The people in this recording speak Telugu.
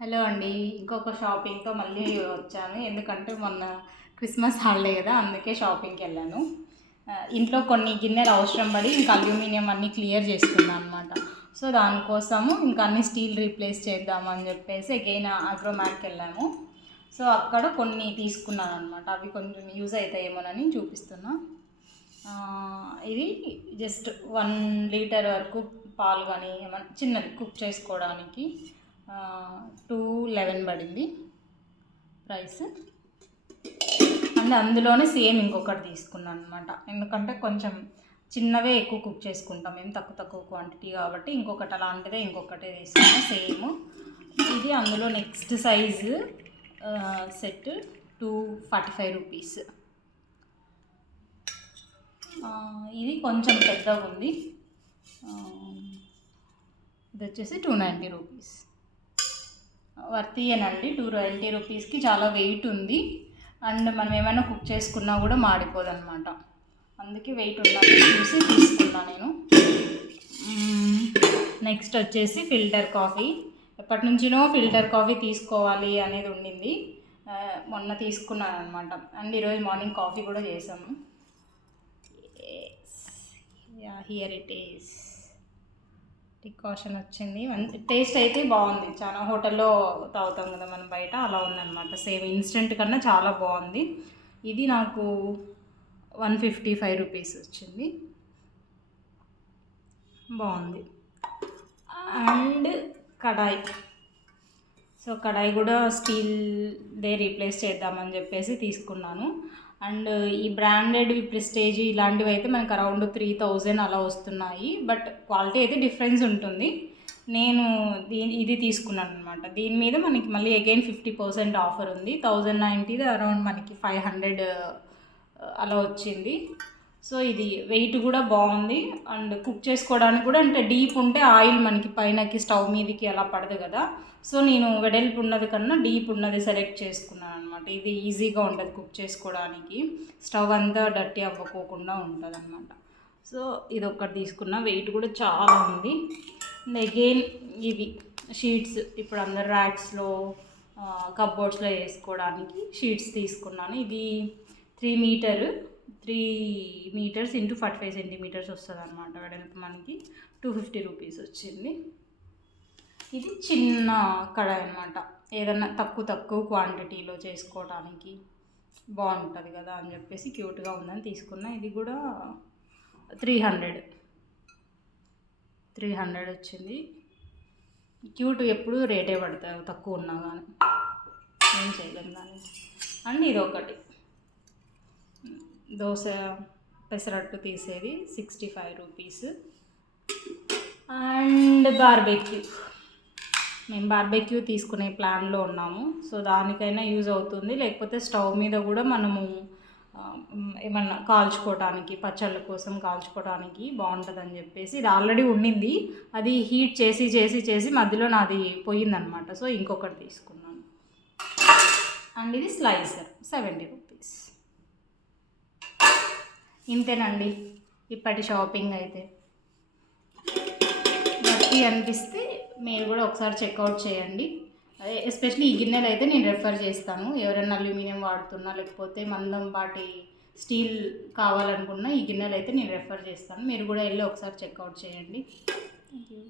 హలో అండి. ఇంకొక షాపింగ్‌తో మళ్ళీ వచ్చాను. ఎందుకంటే మొన్న క్రిస్మస్ హాలిడే కదా! అందుకే షాపింగ్‌కి వెళ్ళాను. ఇంట్లో కొన్ని గిన్నెలు అవసరం పడి ఇంకా అల్యూమినియం అన్నీ క్లియర్ చేసుకున్నాను అనమాట. సో, దానికోసము ఇంకా అన్ని స్టీల్ రీప్లేస్ చేద్దామని చెప్పేసి అగైన్ అగ్రోమార్ట్‌కి వెళ్ళాము. సో, అక్కడ కొన్ని తీసుకున్నాను అనమాట. అవి కొంచెం యూజ్ అవుతాయేమోనని చూపిస్తున్నా. ఇది జస్ట్ 1 లీటర్ వరకు పాలు కానీ ఏమన్నా చిన్నది కుక్ చేసుకోవడానికి 211 పడింది ప్రైస్. అండ్ అందులోనే సేమ్ ఇంకొకటి తీసుకున్నాను అనమాట. ఎందుకంటే కొంచెం చిన్నవే ఎక్కువ కుక్ చేసుకుంటాం మేము, తక్కువ క్వాంటిటీ కాబట్టి ఇంకొకటి అలాంటిదే ఇంకొకటి తీసుకున్నాను సేమ్. ఇది అందులో నెక్స్ట్ సైజు సెట్ 245 రూపీస్. ఇది కొంచెం పెద్దగా ఉంది. ఇది వచ్చేసి 290 రూపీస్. వర్తియేనండి. 220 రూపీస్కి చాలా వెయిట్ ఉంది. అండ్ మనం ఏమైనా కుక్ చేసుకున్నా కూడా మాడిపోదు అనమాట. అందుకే వెయిట్ ఉన్నది చూసి తీసుకున్నా నేను. నెక్స్ట్ వచ్చేసి ఫిల్టర్ కాఫీ. ఎప్పటి నుంచినో ఫిల్టర్ కాఫీ తీసుకోవాలి అనేది ఉండింది. మొన్న తీసుకున్నాను అనమాట. అండ్ ఈరోజు మార్నింగ్ కాఫీ కూడా చేసాము. Here it is. డికాషన్ వచ్చింది. టేస్ట్ అయితే బాగుంది. చాలా హోటల్లో తాగుతాం కదా మనం బయట, అలా ఉందన్నమాట. సేమ్ ఇన్స్టెంట్ కన్నా చాలా బాగుంది. ఇది నాకు 155 రూపీస్ వచ్చింది. బాగుంది. And kadai. సో కడాయి కూడా స్టీల్దే రీప్లేస్ చేద్దామని చెప్పేసి తీసుకున్నాను. అండ్ ఈ బ్రాండెడ్ ప్రెస్టేజ్ ఇలాంటివి అయితే మనకు అరౌండ్ 3000 అలా వస్తున్నాయి. బట్ క్వాలిటీ అయితే డిఫరెన్స్ ఉంటుంది. నేను ఇది తీసుకున్నాను అనమాట. దీని మీద మనకి మళ్ళీ అగైన్ 50% ఆఫర్ ఉంది. 1090 అరౌండ్ మనకి 500 అలా వచ్చింది. సో ఇది వెయిట్ కూడా బాగుంది. అండ్ కుక్ చేసుకోవడానికి కూడా అంటే డీప్ ఉంటే ఆయిల్ మనకి పైనకి స్టవ్ మీదకి అలా పడదు కదా. సో నేను వెడల్పు ఉన్నది కన్నా డీప్ ఉన్నది సెలెక్ట్ చేసుకున్నాను అనమాట. ఇది ఈజీగా ఉంటుంది కుక్ చేసుకోవడానికి, స్టవ్ అంతా డర్టీ అవ్వకోకుండా ఉంటుంది అనమాట. సో ఇది ఒక్కటి తీసుకున్నా. వెయిట్ కూడా చాలా ఉంది. అండ్ అగైన్ ఇవి షీట్స్, ఇప్పుడు అందరు ర్యాక్స్లో కప్బోర్డ్స్లో వేసుకోవడానికి షీట్స్ తీసుకున్నాను. ఇది 3 మీటర్స్ ఇంటూ 45 సెంటీమీటర్స్ వస్తుంది అనమాట వెడల్పు. మనకి 250 రూపీస్ వచ్చింది. ఇది చిన్న కడాయి అనమాట. ఏదన్నా తక్కువ క్వాంటిటీలో చేసుకోవడానికి బాగుంటుంది కదా అని చెప్పేసి క్యూట్గా ఉందని తీసుకున్నా. ఇది కూడా 300 వచ్చింది. క్యూట్ ఎప్పుడు రేటే పడతాయి తక్కువ ఉన్నా కానీ, ఏం చేయలేము దాన్ని. అండ్ ఇది ఒకటి దోశ పెసరట్టు తీసేది 65 రూపీస్. అండ్ బార్బెక్యూ, మేము బార్బెక్యూ తీసుకునే ప్లాన్లో ఉన్నాము. సో దానికైనా యూజ్ అవుతుంది. లేకపోతే స్టవ్ మీద కూడా మనము ఏమన్నా కాల్చుకోవడానికి, పచ్చళ్ళ కోసం కాల్చుకోవడానికి బాగుంటుందని చెప్పేసి ఇది ఆల్రెడీ ఉండింది. అది హీట్ చేసి మధ్యలో నాది పోయిందనమాట. సో ఇంకొకటి తీసుకున్నాను. అండ్ ఇది స్లైసర్ 70 రూపీస్. ఇంతేనండి ఇప్పటి షాపింగ్ అయితే. నచ్చి అనిపిస్తే మీరు కూడా ఒకసారి చెక్అవుట్ చేయండి. ఎస్పెషల్లీ ఈ గిన్నెలు అయితే నేను రెఫర్ చేస్తాను. ఎవరైనా అల్యూమినియం వాడుతున్నా లేకపోతే మందంపాటి స్టీల్ కావాలనుకున్నా ఈ గిన్నెలు అయితే నేను రెఫర్ చేస్తాను. మీరు కూడా వెళ్ళి ఒకసారి చెక్అవుట్ చేయండి. Thank you.